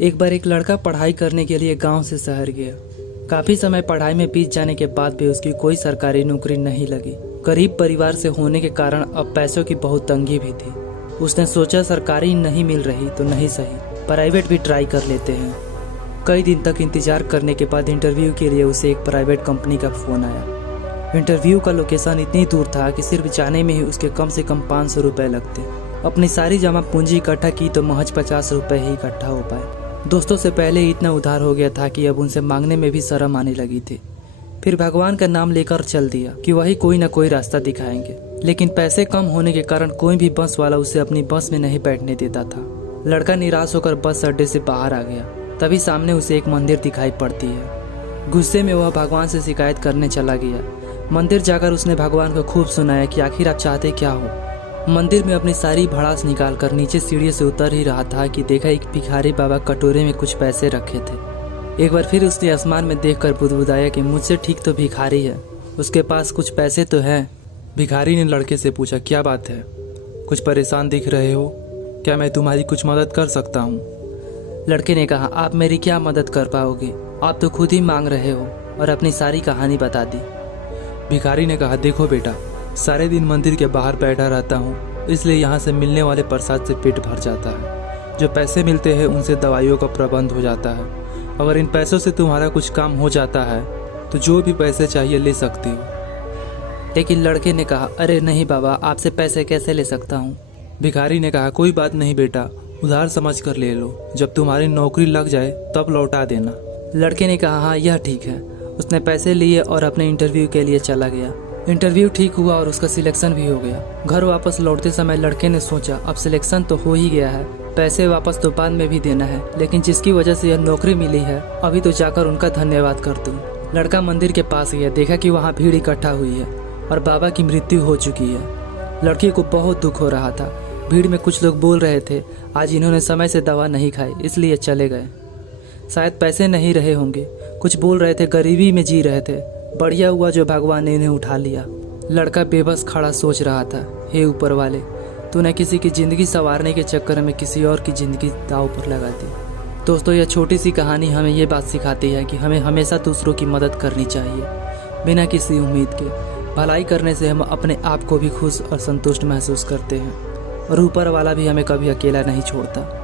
एक बार एक लड़का पढ़ाई करने के लिए गांव से शहर गया। काफी समय पढ़ाई में बीत जाने के बाद भी उसकी कोई सरकारी नौकरी नहीं लगी। गरीब परिवार से होने के कारण अब पैसों की बहुत तंगी भी थी। उसने सोचा सरकारी नहीं मिल रही तो नहीं सही, प्राइवेट भी ट्राई कर लेते हैं। कई दिन तक इंतजार करने के बाद इंटरव्यू के लिए उसे एक प्राइवेट कंपनी का फोन आया। इंटरव्यू का लोकेशन इतनी दूर था कि सिर्फ जाने में ही उसके कम से कम 500 रुपए लगते। अपनी सारी जमा पूंजी इकट्ठा की तो महज 50 रुपए ही इकट्ठा हो पाए। दोस्तों से पहले ही इतना उधार हो गया था कि अब उनसे मांगने में भी शर्म आने लगी थी। फिर भगवान का नाम लेकर चल दिया कि वही कोई ना कोई रास्ता दिखाएंगे। लेकिन पैसे कम होने के कारण कोई भी बस वाला उसे अपनी बस में नहीं बैठने देता था। लड़का निराश होकर बस अड्डे से बाहर आ गया। तभी सामने उसे एक मंदिर दिखाई पड़ती है। गुस्से में वह भगवान से शिकायत करने चला गया। मंदिर जाकर उसने भगवान को खूब सुनाया कि आखिर आप चाहते क्या हो। मंदिर में अपनी सारी भड़ास निकालकर नीचे सीढ़ी से उतर ही रहा था कि देखा एक भिखारी बाबा कटोरे में कुछ पैसे रखे थे। एक बार फिर उसने आसमान में देखकर बुदबुदाया कि मुझसे ठीक तो भिखारी है, उसके पास कुछ पैसे तो हैं। भिखारी ने लड़के से पूछा, क्या बात है, कुछ परेशान दिख रहे हो, क्या मैं तुम्हारी कुछ मदद कर सकता हूँ? लड़के ने कहा, आप मेरी क्या मदद कर पाओगे, आप तो खुद ही मांग रहे हो, और अपनी सारी कहानी बता दी। भिखारी ने कहा, देखो बेटा, सारे दिन मंदिर के बाहर बैठा रहता हूँ, इसलिए यहाँ से मिलने वाले प्रसाद से पेट भर जाता है। जो पैसे मिलते हैं उनसे दवाइयों का प्रबंध हो जाता है। अगर इन पैसों से तुम्हारा कुछ काम हो जाता है तो जो भी पैसे चाहिए ले सकती हो। लेकिन लड़के ने कहा, अरे नहीं बाबा, आपसे पैसे कैसे ले सकता हूँ। भिखारी ने कहा, कोई बात नहीं बेटा, उधार समझ कर ले लो, जब तुम्हारी नौकरी लग जाए तब लौटा देना। लड़के ने कहा, हाँ यह ठीक है। उसने पैसे लिए और अपने इंटरव्यू के लिए चला गया। इंटरव्यू ठीक हुआ और उसका सिलेक्शन भी हो गया। घर वापस लौटते समय लड़के ने सोचा, अब सिलेक्शन तो हो ही गया है, पैसे वापस तो बाद में भी देना है, लेकिन जिसकी वजह से यह नौकरी मिली है अभी तो जाकर उनका धन्यवाद कर दूं। लड़का मंदिर के पास गया, देखा कि वहाँ भीड़ इकट्ठा हुई है और बाबा की मृत्यु हो चुकी है। लड़के को बहुत दुख हो रहा था। भीड़ में कुछ लोग बोल रहे थे, आज इन्होंने समय से दवा नहीं खाई इसलिए चले गए, शायद पैसे नहीं रहे होंगे। कुछ बोल रहे थे गरीबी में जी रहे थे, बढ़िया हुआ जो भगवान ने इन्हें उठा लिया। लड़का बेबस खड़ा सोच रहा था, हे ऊपर वाले, तूने किसी की जिंदगी संवारने के चक्कर में किसी और की जिंदगी दांव पर लगा दी। दोस्तों, यह छोटी सी कहानी हमें ये बात सिखाती है कि हमें हमेशा दूसरों की मदद करनी चाहिए बिना किसी उम्मीद के। भलाई करने से हम अपने आप को भी खुश और संतुष्ट महसूस करते हैं और ऊपर वाला भी हमें कभी अकेला नहीं छोड़ता।